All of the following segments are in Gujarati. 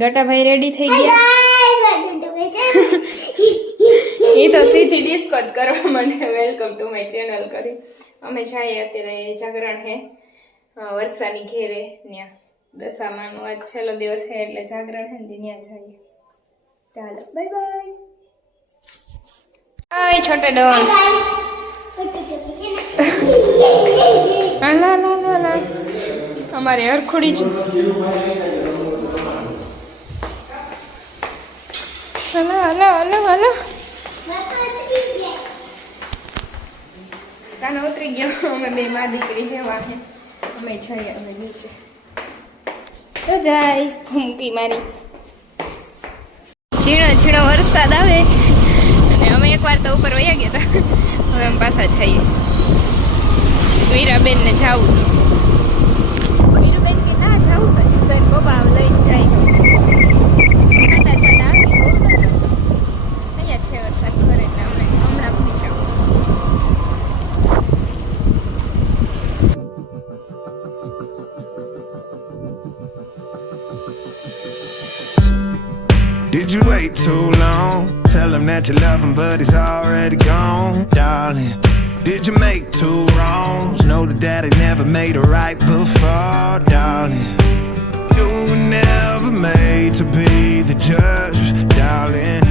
ગટાભાઈ રેડી થઈ ગયા. એ તો સીધી ડિસ્કો જ કરવા માટે વેલકમ ટુ માય ચેનલ કરી. અમે જઈએ અત્યારે જાગરણ હે વરસાની ઘેરે, ત્યાં દશામાનો આજ છેલ્લો દિવસ છે એટલે જાગરણ હે ને ત્યાં જઈએ. ચાલો બાય બાય. હાય છોટે ડોન. હાલા લા લા લા અમારે હરખુડી છું. હલો હલો હલો હલો કાનો ઉતરી ગયો. અમે બે માં દીકરી છે વાહે. અમે જઈએ અમે નીચે તો જાય ઘૂમકી મારી. ઝીણો ઝીણો વરસાદ આવે અને અમે એકવાર તો ઉપર વયા ગયા હતા. હવે અમે પાછા જઈએ. વીરાબેન ને જાવું હતું. વીરુબેન કે ના જાવું બસ તો પપ્પા લઈને જાય. Did you wait too long? Tell him that you love him, but he's already gone, darling. Did you make two wrongs? Know that daddy never made it right before, darling. You were never made to be the judge, darling.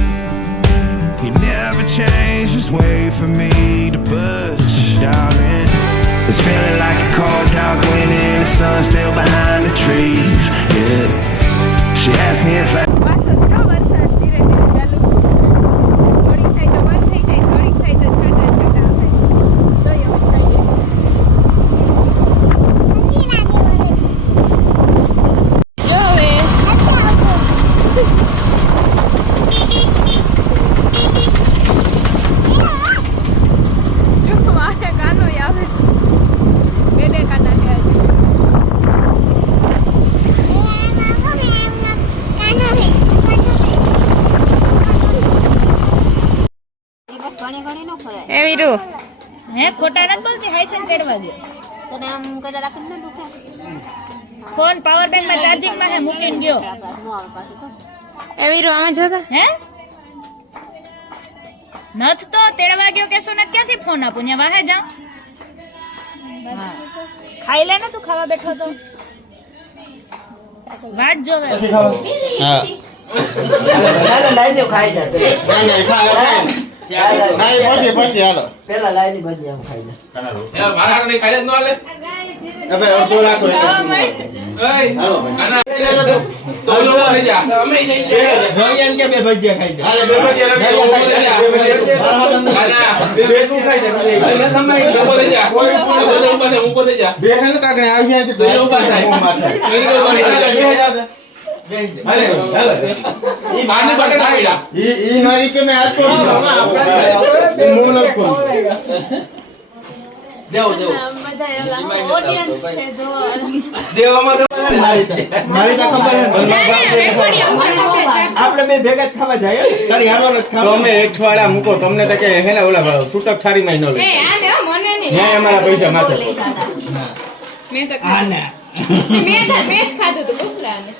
He never changed his way for me to budge, darling. It's feeling like a cold dark winter and the sun's still behind the trees, yeah. She asked me if I phone power bank માં ચાર્જિંગ માં હે મૂકીને ગયો. એવી રો આમાં જતા હે નથ તો તેડવા ગયો કેસો ને ક્યાંથી ફોન આપું ને વાહે જાઉં. ખાઈ લે ને તું ખાવા બેઠો તો વાટ જોવે. હા લાઈ દે ખાઈ લે. પછી હાલો પેલા લાઈની ભાજી આમ ખાઈ લે. મારા હારે ખાઈ લે ન હાલે. હવે અડધો રાખો. હાલો તો ઉભો થઈ જા. અમે જઈ ભગવાન કે બે ભજીયા ખાઈ જા. હાલે બે ભજીયા ઉભો થઈ જા. બે તું ખાઈ જા. તમે ઉભો થઈ જા. કોઈ ઉભો થઈ જા. બે ખાને કાકણે આવી જાય તો ઉભા થાય. હાલે હાલે ઈ બાને બટાટા આવીડા ઈ નરી કે મે આજ કોણ મોન કો દેવ બધા ઓડિયન્સ છે જો દેવામાં તો મારી તો ખબર હે આપણે બે ભેગા ખાવા જાય તારી હાલો ખાવા તમે એકવાળા મૂકો તમને તો કે હે ને ઓલા છૂટક થાળી માં ન લે એ આ ને મને નહીં હે અમારા પૈસા માથે મે તો આને મે જ ખાધું તો બફરાને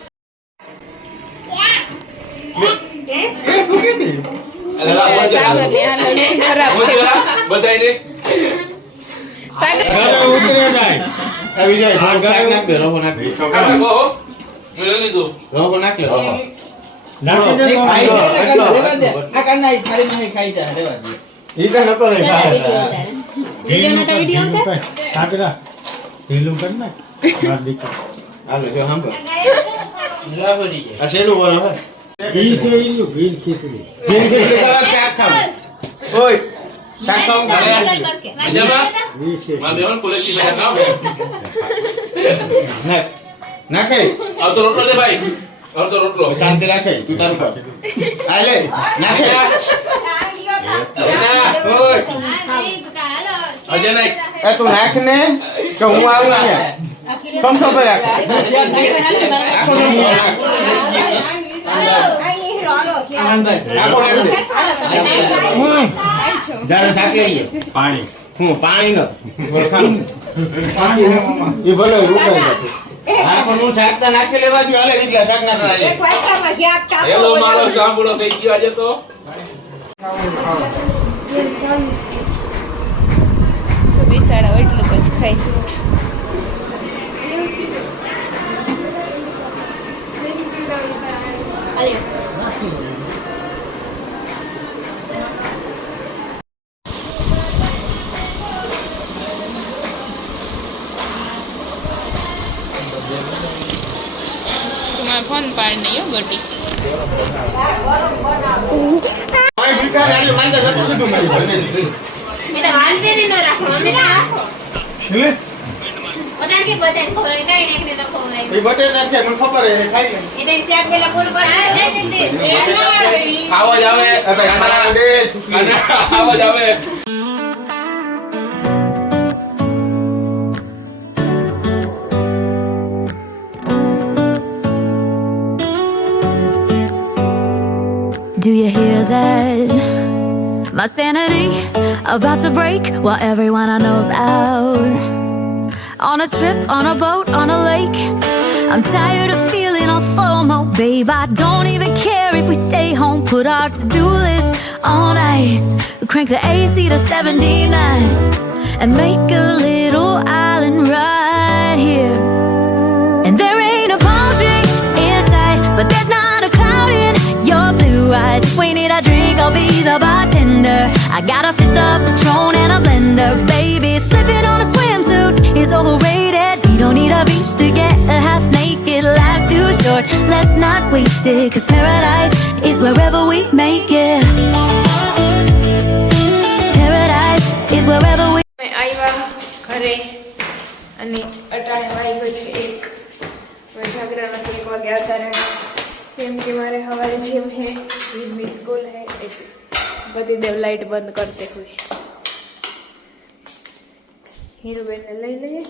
ઓય શાક ખાવું નાખે આવતો રોટલો દે ભાઈ આવતો રોટલો શાંતિ રાખે તું તારું કર આ લે નાખે ઓય અજય નાખ તું નાખ ને તો હું આવું અહીંયા સમસો પર આખો પાણી હું પાણી નથી એ ભલે રૂપાઈ હા પણ હું શાક તો નાખી લેવા દઉં હાલે એટલે શાક નાખી હેલો મારો સાંભળો કઈ ગયો આજે તો બેસાડા એટલું જ ખાઈ તમારા ફોન પાડ નહીં હો ગોટી પાણી ભીખા રાણી માંગે નતું કીધું મારી એટલે વાંધે નહીં ન રાખો અમે ના રાખો એટલે ઓટાણ કે બધાને ખવડાવી કાંઈ નાખીને તો ખવડાવી એ બટેટા છે મને ખબર હે ખાઈ લે એટલે શાક પેલા પૂરું કરી આવાજ આવે આવાજ આવે Do you hear that? My sanity about to break while everyone I know's out. On a trip, on a boat, on a lake. I'm tired of feeling all FOMO, babe. I don't even care if we stay home. Put our to-do list on ice. We crank the AC to 79 and make a little island right here. And there ain't a palm tree in sight, but there's not a cloud in your blue eyes. If we need a drink, I'll be the bartender. I got a fifth of Patron and a blender, baby. Slipping on a swimsuit is overrated. We don't need a beach to get a half naked. Life's too short, let's not waste it. 'Cause paradise is wherever we make it. Paradise is wherever we. મેં આવ્યા ઘરે અને અટાણે વાગ્યો છે 1 જાગરણ નથી 1 વાગે આવતા રહ્યા કેમ કે મારે हमारे जिम है जिम स्कूल है ऐसे बती देव लाइट बंद करते हुए हीरोबेन ने लई लिए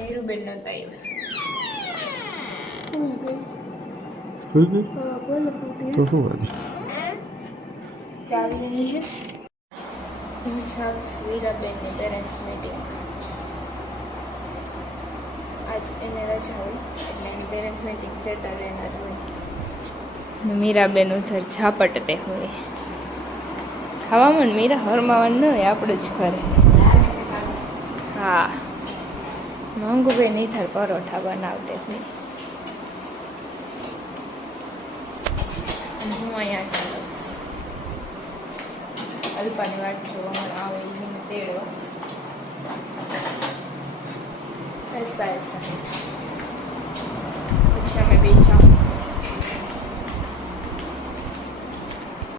हीरोबेन ने ताई તો શું વાત चावी नहीं है वीराबेन ने पेरेंट्स मीटिंग आज એને રજા હોય એટલે એની પેરેન્ટ્સ મીટિંગ સેટરડેના જ હોય મીરાબેન ઉધર ઝાપટતે હોય ખાવામાં મીરા હરમાવાનું ન હોય આપણું જ કરે હા મંગુબેન ઇધર પરોઠા બનાવતે હોય હું અહીંયા ચાલો અલ્પાની વાટ જોવા મને આવે તેડવા ऐसा ऐसा